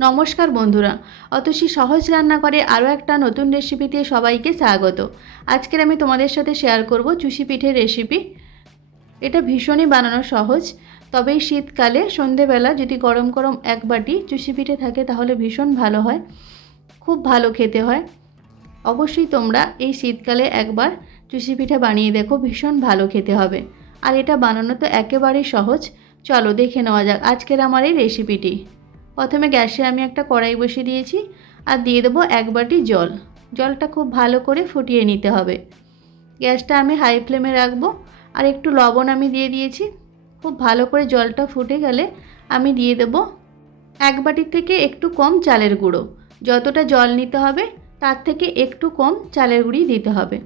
নমস্কার বন্ধুরা, অতসী সহজ রান্নাঘরে আরও একটা নতুন রেসিপিতে সবাইকে স্বাগত। আজকের আমি তোমাদের সাথে শেয়ার করব চুষি পিঠের রেসিপি। এটা ভীষণই বানানো সহজ, তবে এই শীতকালে সন্ধেবেলা যদি গরম গরম এক বাটি চুষি পিঠে থাকে তাহলে ভীষণ ভালো হয়, খুব ভালো খেতে হয়। অবশ্যই তোমরা এই শীতকালে একবার চুষি পিঠে বানিয়ে দেখো, ভীষণ ভালো খেতে হবে। আর এটা বানানো তো একেবারেই সহজ। চলো দেখে নেওয়া যাক আজকের আমার এই রেসিপিটি। প্রথমে গ্যাসে আমি একটা কড়াই বসিয়ে দিয়েছি আর দিয়ে দেবো এক বাটি জল। জলটা খুব ভালো করে ফুটিয়ে নিতে হবে। গ্যাসটা আমি হাই ফ্লেমে রাখবো। আর একটু লবণ আমি দিয়ে দিয়েছি। খুব ভালো করে জলটা ফুটে গেলে আমি দিয়ে দেবো এক বাটির থেকে একটু কম চালের গুঁড়ো। যতটা জল নিতে হবে তার থেকে একটু কম চালের গুঁড়ি দিতে হবে।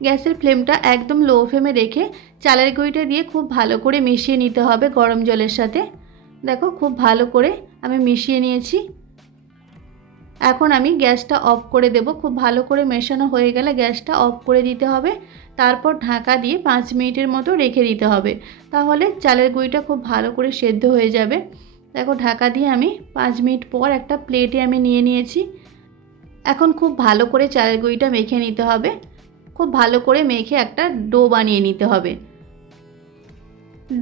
গ্যাসের ফ্লেমটা একদম লো ফ্লেমে রেখে চালের গুঁড়িটা দিয়ে খুব ভালো করে মিশিয়ে নিতে হবে গরম জলের সাথে। দেখো খুব ভালো করে আমি মিশিয়ে নিয়েছি। এখন আমি গ্যাসটা অফ করে দেব। খুব ভালো করে মেশানো হয়ে গেলে গ্যাসটা অফ করে দিতে হবে। তারপর ঢাকা দিয়ে 5 মিনিটের মতো রেখে দিতে হবে, তাহলে চালের গুঁড়িটা খুব ভালো করে সেদ্ধ হয়ে যাবে। দেখো ঢাকা দিয়ে আমি 5 মিনিট পর একটা প্লেটে আমি নিয়ে নিয়েছি। এখন খুব ভালো করে চালের গুঁড়িটা মেখে নিতে হবে। খুব ভালো করে মেখে একটা ডো বানিয়ে নিতে হবে।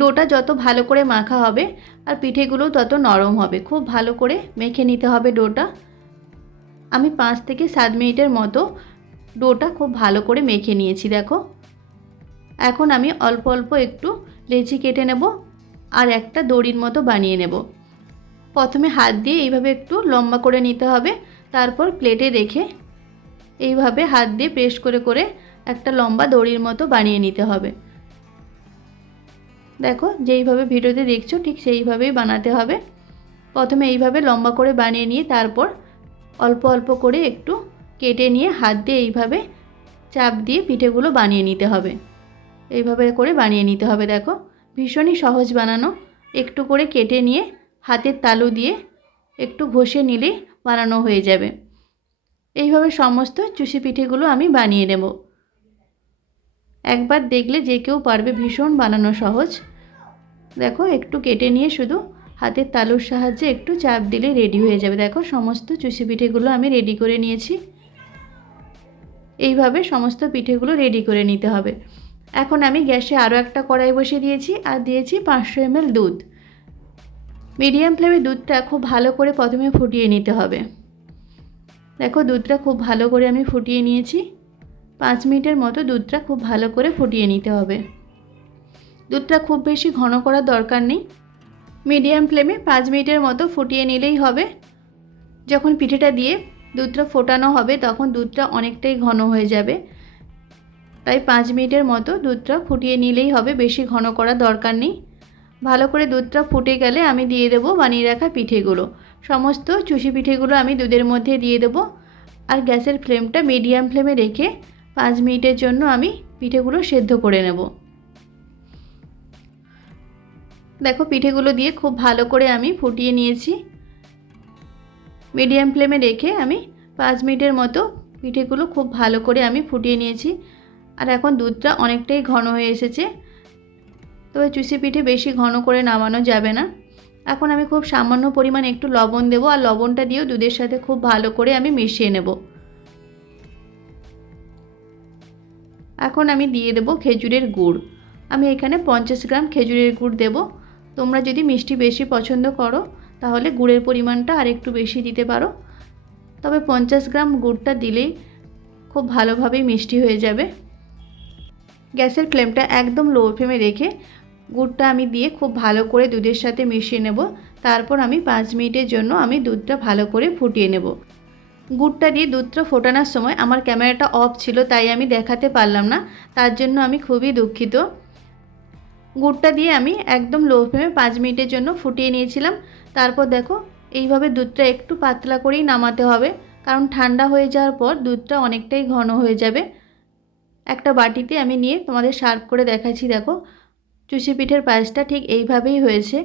ডোটা যত ভালো করে মাখা হবে আর পিঠেগুলো তত নরম হবে। খুব ভালো করে মেখে নিতে হবে ডোটা। আমি 5 থেকে 7 মিনিটের মতো ডোটা খুব ভালো করে মেখে নিয়েছি। দেখো এখন আমি অল্প অল্প একটু লেচি কেটে নেব আর একটা দড়ির মতো বানিয়ে নেব। প্রথমে হাত দিয়ে এইভাবে একটু লম্বা করে নিতে হবে, তারপর প্লেটে রেখে এইভাবে হাত দিয়ে প্রেস করে করে একটা লম্বা দড়ির মতো বানিয়ে নিতে হবে। দেখো যেইভাবে ভিডিওতে দেখছো ঠিক সেইভাবেই বানাতে হবে। প্রথমে এইভাবে লম্বা করে বানিয়ে নিয়ে তারপর অল্প অল্প করে একটু কেটে নিয়ে হাত দিয়ে এইভাবে চাপ দিয়ে পিঠেগুলো বানিয়ে নিতে হবে। এইভাবে করে বানিয়ে নিতে হবে। দেখো ভীষণই সহজ বানানো। একটু করে কেটে নিয়ে হাতের তালু দিয়ে একটু ঘষে নিলেই বানানো হয়ে যাবে। এইভাবে সমস্ত চুষি পিঠেগুলো আমি বানিয়ে নেব। একবার দেখলে যে কেউ পারবে, ভীষণ বানানো সহজ। দেখো একটু কেটে নিয়ে শুধু হাতের তালুর সাহায্যে একটু চাপ দিলে রেডি হয়ে যাবে। দেখো সমস্ত চুষি পিঠেগুলো আমি রেডি করে নিয়েছি। এইভাবে সমস্ত পিঠেগুলো রেডি করে নিতে হবে। এখন আমি গ্যাসে আরও একটা কড়াই বসিয়ে দিয়েছি আর দিয়েছি 500 ml দুধ। মিডিয়াম ফ্লেমে দুধটা খুব ভালো করে প্রথমে ফুটিয়ে নিতে হবে। দেখো দুধটা খুব ভালো করে আমি ফুটিয়ে নিয়েছি। 5 মিনিটের মতো দুধটা খুব ভালো করে ফুটিয়ে নিতে হবে। দুধটা খুব বেশি ঘন করার দরকার নেই। মিডিয়াম ফ্লেমে 5 মিনিটের মতো ফুটিয়ে নিলেই হবে। যখন পিঠেটা দিয়ে দুধটা ফোটানো হবে তখন দুধটা অনেকটাই ঘন হয়ে যাবে, তাই 5 মিনিটের মতো দুধটা ফুটিয়ে নিলেই হবে, বেশি ঘন করার দরকার নেই। ভালো করে দুধটা ফুটে গেলে আমি দিয়ে দেবো বানিয়ে রাখা পিঠেগুলো। সমস্ত চুষি পিঠেগুলো আমি দুধের মধ্যে দিয়ে দেবো আর গ্যাসের ফ্লেমটা মিডিয়াম ফ্লেমে রেখে 5 মিনিটের জন্য আমি পিঠেগুলো সেদ্ধ করে নেব। দেখো পিঠেগুলো দিয়ে খুব ভালো করে আমি ফুটিয়ে নিয়েছি। মিডিয়াম ফ্লেমে রেখে আমি 5 মিনিটের মতো পিঠেগুলো খুব ভালো করে আমি ফুটিয়ে নিয়েছি। আর এখন দুধটা অনেকটাই ঘন হয়ে এসেছে, তবে চুষি পিঠে বেশি ঘন করে নামানো যাবে না। এখন আমি খুব সামান্য পরিমাণ একটু লবণ দেবো আর লবণটা দিয়েও দুধের সাথে খুব ভালো করে আমি মিশিয়ে নেব। এখন আমি দিয়ে দেবো খেজুরের গুড়। আমি এখানে 50 গ্রাম খেজুরের গুড় দেব। তোমরা যদি মিষ্টি বেশি পছন্দ করো তাহলে গুড়ের পরিমাণটা আর একটু বেশি দিতে পারো, তবে 50 গ্রাম গুড়টা দিলেই খুব ভালোভাবেই মিষ্টি হয়ে যাবে। গ্যাসের ফ্লেমটা একদম লো ফ্লেমে রেখে গুড়টা আমি দিয়ে খুব ভালো করে দুধের সাথে মিশিয়ে নেব। তারপর আমি 5 মিনিটের জন্য আমি দুধটা ভালো করে ফুটিয়ে নেব। গুড়টা দিয়ে দুধটা ফোটানোর সময় আমার ক্যামেরাটা অফ ছিল, তাই আমি দেখাতে পারলাম না, তার জন্য আমি খুবই দুঃখিত। গুড়টা দিয়ে আমি একদম লো ফ্লেমে 5 মিনিটের জন্য ফুটিয়ে নিয়েছিলাম। তারপর দেখো এইভাবে দুধটা একটু পাতলা করেই নামাতে হবে, কারণ ঠান্ডা হয়ে যাওয়ার পর দুধটা অনেকটাই ঘন হয়ে যাবে। একটা বাটিতে আমি নিয়ে তোমাদের সার্ভ করে দেখাচ্ছি। দেখো চুষি পিঠের পায়েসটা ঠিক এইভাবেই হয়েছে।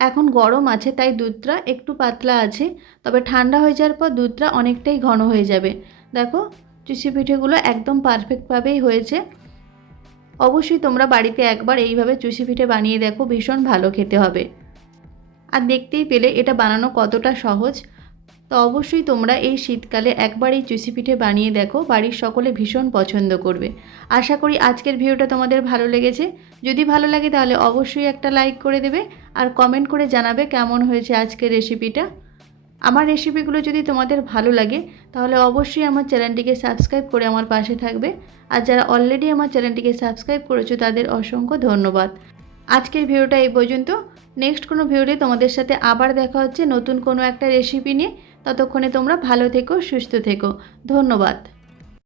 এখন গরম আছে তাই দুধটা একটু পাতলা আছে, তবে ঠান্ডা হয়ে যাওয়ার পর দুধটা অনেকটাই ঘন হয়ে যাবে। দেখো চুষি পিঠেগুলো একদম পারফেক্টভাবেই হয়েছে। অবশ্যই তোমরা বাড়িতে একবার এইভাবে চুষি পিঠে বানিয়ে দেখো, ভীষণ ভালো খেতে হবে। আর দেখতেই পেলে এটা বানানো কতটা সহজ। তো অবশ্যই তোমরা এই শীতকালে একবার এই চুষি পিঠে বানিয়ে দেখো, বাড়ির সকলে ভীষণ পছন্দ করবে। আশা করি আজকের ভিডিওটা তোমাদের ভালো লেগেছে। যদি ভালো লাগে তাহলে অবশ্যই একটা লাইক করে দেবে আর কমেন্ট করে জানাবে কেমন হয়েছে আজকের রেসিপিটা। আমার রেসিপিগুলো যদি তোমাদের ভালো লাগে তাহলে অবশ্যই আমার চ্যানেলটিকে সাবস্ক্রাইব করে আমার পাশে থাকবে। আর যারা অলরেডি আমার চ্যানেলটিকে সাবস্ক্রাইব করেছো তাদের অসংখ্য ধন্যবাদ। আজকের ভিডিওটা এই পর্যন্ত। নেক্সট কোনো ভিডিওতে তোমাদের সাথে আবার দেখা হচ্ছে নতুন কোনো একটা রেসিপি নিয়ে। ততক্ষণে তোমরা ভালো থেকো, সুস্থ থেকো। ধন্যবাদ।